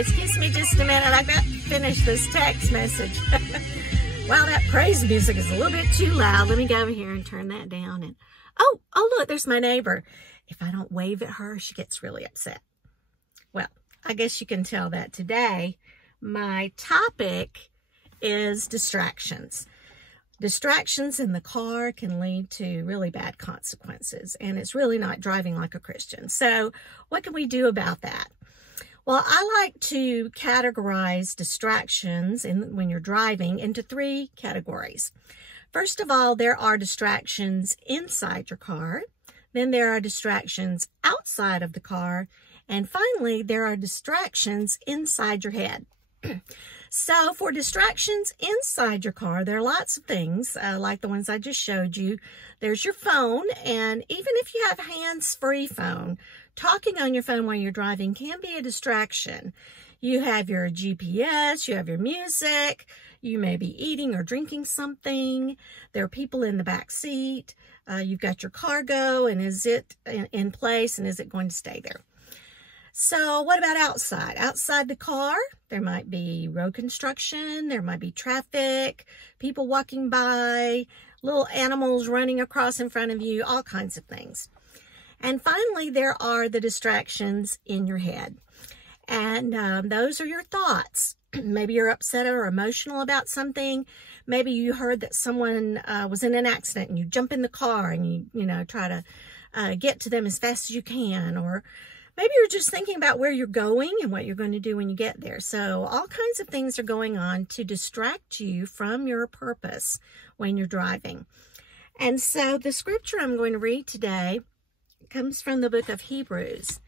excuse me just a minute. I've got to finish this text message. Wow, that praise music is a little bit too loud. Let me go over here and turn that down. And oh, look, there's my neighbor. If I don't wave at her, she gets really upset. Well, I guess you can tell that today my topic is distractions. Distractions in the car can lead to really bad consequences, and it's really not driving like a Christian. So what can we do about that? Well, I like to categorize distractions when you're driving into 3 categories. First of all, there are distractions inside your car. Then there are distractions outside of the car. And finally, there are distractions inside your head. So for distractions inside your car, there are lots of things like the ones I just showed you. There's your phone, and even if you have a hands-free phone, talking on your phone while you're driving can be a distraction. You have your GPS, you have your music, you may be eating or drinking something. There are people in the back seat. You've got your cargo, and is it in place, and is it going to stay there? So what about outside? Outside the car, there might be road construction, there might be traffic, people walking by, little animals running across in front of you, all kinds of things. And finally, there are the distractions in your head. And those are your thoughts. Maybe you're upset or emotional about something. Maybe you heard that someone was in an accident and you jump in the car and you try to get to them as fast as you can. Or maybe you're just thinking about where you're going and what you're going to do when you get there. So all kinds of things are going on to distract you from your purpose when you're driving. And so the scripture I'm going to read today comes from the book of Hebrews.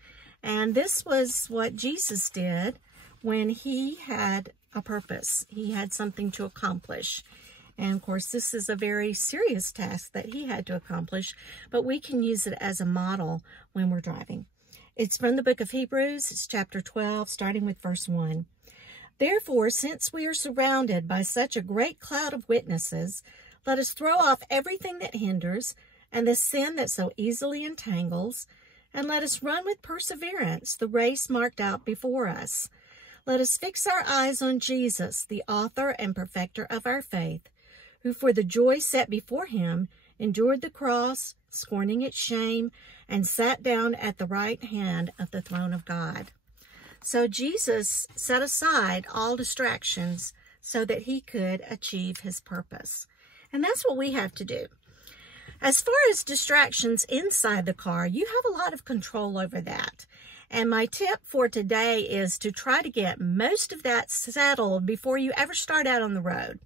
And this was what Jesus did when he had a purpose. He had something to accomplish. And of course, this is a very serious task that he had to accomplish, but we can use it as a model when we're driving. It's from the book of Hebrews. It's chapter 12, starting with verse 1. Therefore, since we are surrounded by such a great cloud of witnesses, let us throw off everything that hinders and the sin that so easily entangles, and let us run with perseverance the race marked out before us. Let us fix our eyes on Jesus, the author and perfecter of our faith, who for the joy set before him endured the cross, scorning its shame, and sat down at the right hand of the throne of God. So Jesus set aside all distractions so that he could achieve his purpose. And that's what we have to do. As far as distractions inside the car, you have a lot of control over that. And my tip for today is to try to get most of that settled before you ever start out on the road.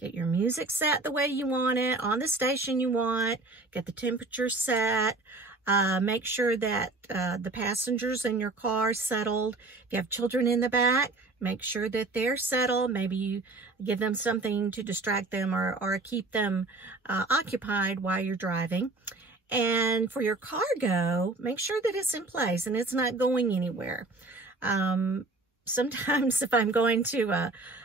Get your music set the way you want it, on the station you want, get the temperature set, make sure that the passengers in your car settled. If you have children in the back, make sure that they're settled. Maybe you give them something to distract them or keep them occupied while you're driving. And for your cargo, make sure that it's in place and it's not going anywhere. Sometimes if I'm going to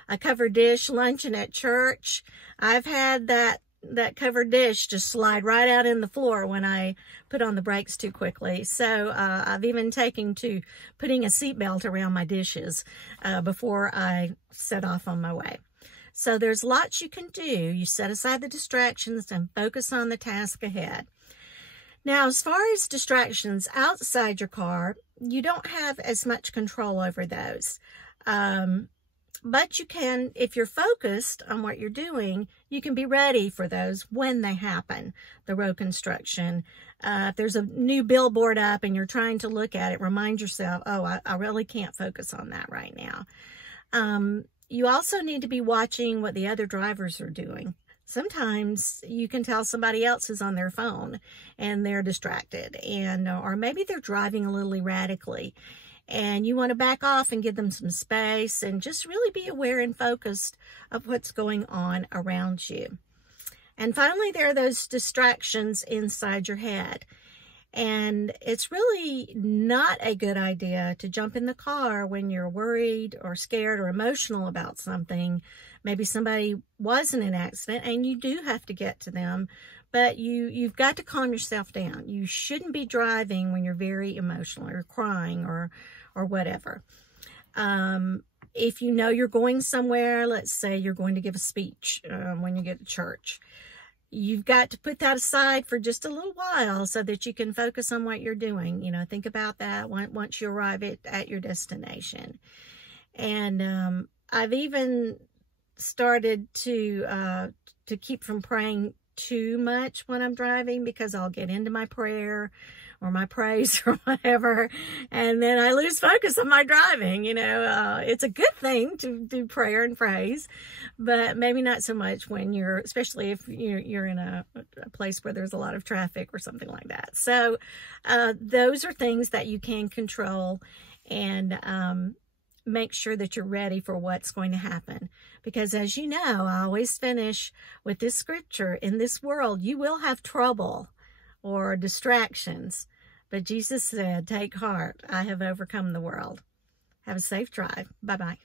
a covered dish luncheon at church, I've had that covered dish just slide right out in the floor when I put on the brakes too quickly. So I've even taken to putting a seatbelt around my dishes before I set off on my way. So there's lots you can do. You set aside the distractions and focus on the task ahead. Now, as far as distractions outside your car, you don't have as much control over those. But you can, if you're focused on what you're doing, you can be ready for those when they happen. The road construction, if there's a new billboard up and you're trying to look at it, remind yourself, oh, I really can't focus on that right now. You also need to be watching what the other drivers are doing. Sometimes you can tell somebody else is on their phone and they're distracted, or maybe they're driving a little erratically, and you want to back off and give them some space and just really be aware and focused of what's going on around you. And finally, there are those distractions inside your head. And it's really not a good idea to jump in the car when you're worried or scared or emotional about something. Maybe somebody was in an accident and you do have to get to them, but you've got to calm yourself down. You shouldn't be driving when you're very emotional or crying or whatever. If you know you're going somewhere, let's say you're going to give a speech when you get to church, you've got to put that aside for just a little while so that you can focus on what you're doing. You know, think about that once you arrive at your destination. And I've even started to keep from praying too much when I'm driving, because I'll get into my prayer or my praise or whatever, and then I lose focus on my driving. You know, it's a good thing to do prayer and praise, but maybe not so much when especially if you're in a place where there's a lot of traffic or something like that. So those are things that you can control, and make sure that you're ready for what's going to happen. Because as you know, I always finish with this scripture: in this world, you will have trouble or distractions, but Jesus said, take heart, I have overcome the world. Have a safe drive. Bye-bye.